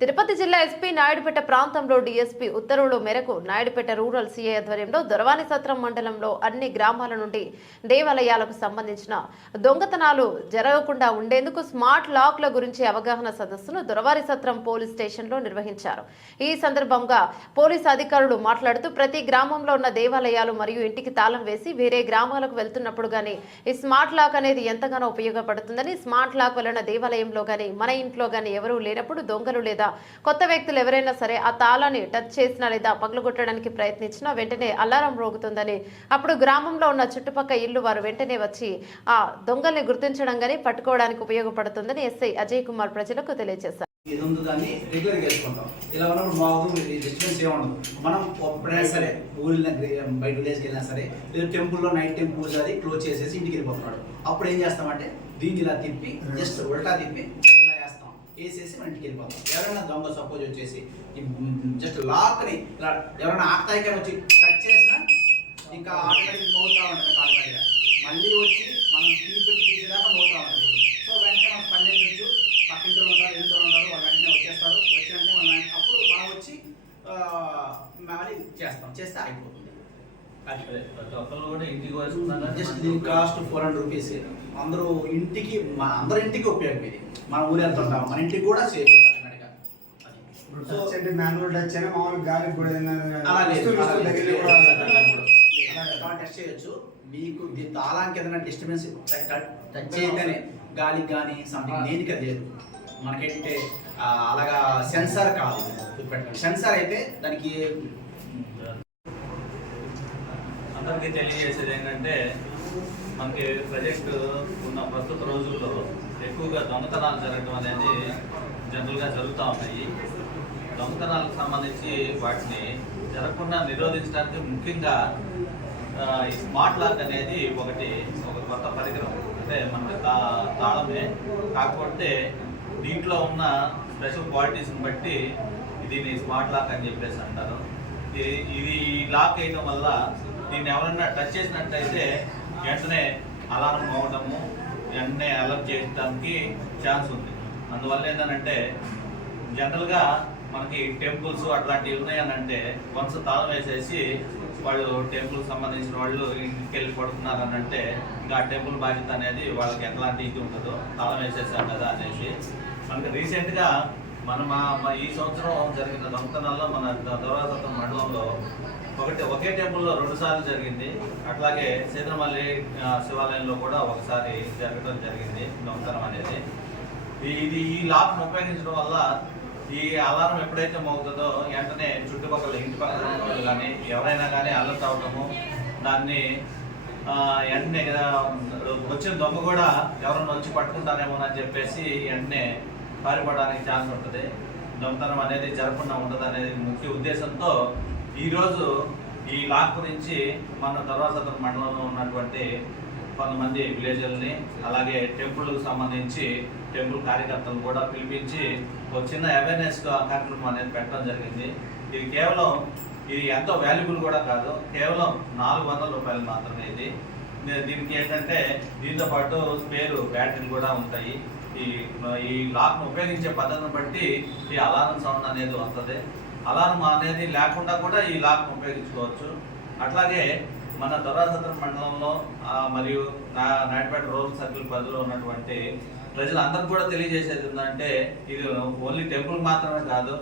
తిరుపతి జిల్లా ఎస్పీ నాయుడుపేట ప్రాంతంలో డీఎస్పీ ఉత్తర్వుల మేరకు నాయుడుపేట రూరల్ సీఐ ఆధ్వర్యంలో దొరవాని సత్రం మండలంలో అన్ని గ్రామాల నుండి దేవాలయాలకు సంబంధించిన దొంగతనాలు జరగకుండా ఉండేందుకు స్మార్ట్ లాక్ల గురించి అవగాహన సదస్సును దొరవారి సత్రం పోలీస్ స్టేషన్లో నిర్వహించారు. ఈ సందర్భంగా పోలీస్ అధికారులు మాట్లాడుతూ ప్రతి గ్రామంలో ఉన్న దేవాలయాలు మరియు ఇంటికి తాళం వేసి వేరే గ్రామాలకు వెళ్తున్నప్పుడు గానీ ఈ స్మార్ట్ లాక్ అనేది ఎంతగానో ఉపయోగపడుతుందని, స్మార్ట్ లాక్ వలన దేవాలయంలో గానీ మన ఇంట్లో గానీ ఎవరూ లేనప్పుడు దొంగలు లేదా కొత్త వ్యక్తులు ఎవరైనా సరే ఆ తాళాన్ని టచ్ చేసినా లేదా పగలగొట్టడానికి ప్రయత్నించినా వెంటనే అలారం రోగుతుందని, అప్పుడు గ్రామంలో ఉన్న చుట్టుపక్కల ఇల్లు వారు వెంటనే వచ్చి ఆ దొంగల్ని గుర్తించడం గానీ పట్టుకోవడానికి ఉపయోగపడుతుందని ఎస్ఐ అజయ్ కుమార్ ప్రజలకు తెలియజేశారు. ఇది ఉంది దాన్ని రెగ్యులర్గా వేసుకుంటాం. ఇలా ఉన్నప్పుడు మాకు డిస్టర్బెన్స్ ఏముండదు. మనం ఎప్పుడైనా సరే ఊళ్ళో బయట విలేజ్కి వెళ్ళినా సరే లేదా టెంపుల్లో నైట్ టైం పూజ అది క్లోజ్ చేసేసి ఇంటికి వెళ్ళిపోతున్నాడు. అప్పుడు ఏం చేస్తామంటే దీన్ని ఇలా తిప్పి జస్ట్ ఉల్టా తిప్పి ఇలా వేస్తాం, వేసేసి మన ఇంటికి వెళ్ళిపోతాం. ఎవరైనా దొంగ సపోజ్ వచ్చేసి జస్ట్ లాక్ని ఇలా ఎవరైనా ఆక్తాయిగా వచ్చి కట్ చేసినా ఇంకా ఆటోమేటిక్ మోగుతూ ఉంటుంది ఆటోమేటిక్గా. మళ్ళీ వచ్చి మనం తీసేదాకా మోగుతూ ఉంటుంది. సో వెంటనే మనం పన్నెండు పక్కింటి ఉంటారు, ఎంత ఉంటారు, వాళ్ళు వెంటనే వచ్చేస్తారు. వచ్చినంటే అప్పుడు మనం వచ్చి మళ్ళీ చేస్తే అయిపోతుంది. జస్ట్ దీని కాస్ట్ 400 రూపీస్. అందరూ ఇంటికి ఉపయోగం ఇది. మన ఊరు వెళ్తుంటాం, మన ఇంటికి కూడా సేఫ్ ఆటోమేటిక్గా. టెస్ట్ చేయొచ్చు. మీకు దీని తాళానికి ఏదైనా డిస్టర్బెన్స్ టచ్ చేయగానే గాలికి కానీ సంథింగ్ దేనికి అది లేదు. మనకేంటంటే అలాగా సెన్సార్ కాదు, సెన్సార్ అయితే దానికి. అందరికీ తెలియజేసేది ఏంటంటే మనకి ప్రజెక్ట్ ఉన్న ప్రస్తుత రోజుల్లో ఎక్కువగా దొంగతనాలు జరగడం అనేది జనరల్గా జరుగుతూ ఉన్నాయి. దొంగతనాలకు సంబంధించి వాటిని జరగకుండా నిరోధించడానికి ముఖ్యంగా ఈ స్మార్ట్ లాక్ అనేది ఒక కొత్త పరికరం. అంటే మనకి తాళమే, కాకపోతే దీంట్లో ఉన్న స్పెషల్ క్వాలిటీస్ని బట్టి దీన్ని స్మార్ట్ లాక్ అని చెప్పేసి అంటారు. ఇది లాక్ వేయడం వల్ల దీన్ని ఎవరైనా టచ్ చేసినట్టయితే వెంటనే అలారం మోగడము, వెంటనే అలర్ట్ చేయడానికి ఛాన్స్ ఉంది. అందువల్ల ఏంటంటే జనరల్గా మనకి టెంపుల్స్ అట్లాంటివి ఉన్నాయనంటే వన్స్ తాళం వేసేసి వాళ్ళు టెంపుల్కి సంబంధించిన వాళ్ళు ఇంటికి వెళ్ళి పడుతున్నారనంటే ఇంకా ఆ టెంపుల్ బాధ్యత అనేది వాళ్ళకి ఎట్లాంటి ఇది ఉంటుందో, తాళం వేసేసాం కదా అనేసి. మనకి రీసెంట్గా ఈ సంవత్సరం జరిగిన దొంగతనాల్లో మన దొరవారి సత్రం మండలంలో ఒకే టెంపుల్లో 2 సార్లు జరిగింది. అట్లాగే సీతమల్లి శివాలయంలో కూడా ఒకసారి జరగడం జరిగింది దొంగతనం అనేది. ఈ లాక్ను ఉపయోగించడం వల్ల ఈ అలారం ఎప్పుడైతే మోగుతుందో వెంటనే చుట్టుపక్కల ఇంటి పక్కన ఉన్న వాళ్ళు కానీ ఎవరైనా కానీ అలర్ట్ అవడము, దాన్ని వెంటనే వచ్చిన దొంగ కూడా ఎవరైనా వచ్చి పట్టుకుంటారేమో అని చెప్పేసి వెంటనే పారిపోవడానికి ఛాన్స్ ఉంటుంది. దొంగతనం అనేది జరగకుండా ఉంటుంది అనేది ముఖ్య ఉద్దేశంతో ఈరోజు ఈ లాక్ గురించి మన దొరవారి సత్రం మండలంలో ఉన్నటువంటి కొంతమంది విలేజర్ని అలాగే టెంపుల్కి సంబంధించి టెంపుల్ కార్యకర్తలను కూడా పిలిపించి ఒక చిన్న అవేర్నెస్ కార్యక్రమం అనేది పెట్టడం జరిగింది. ఇది ఎంతో వాల్యుబుల్ కూడా కాదు, కేవలం 400 రూపాయలు మాత్రమే ఇది. దీనికి ఏంటంటే దీంతో పాటు స్పేరు బ్యాటరీలు కూడా ఉంటాయి. ఈ లాక్ను ఉపయోగించే పద్ధతిని బట్టి ఈ అలారం సౌండ్ అనేది వస్తుంది. అలారం అనేది లేకుండా కూడా ఈ లాక్ను ఉపయోగించుకోవచ్చు. అట్లాగే మన దొరవారి సత్రం మండలంలో మరియు నాయుడుపేట రూరల్ సర్కిల్ పరిధిలో ఉన్నటువంటి ప్రజలందరికీ కూడా తెలియజేసేది ఏంటంటే ఇది ఓన్లీ టెంపుల్ మాత్రమే కాదు,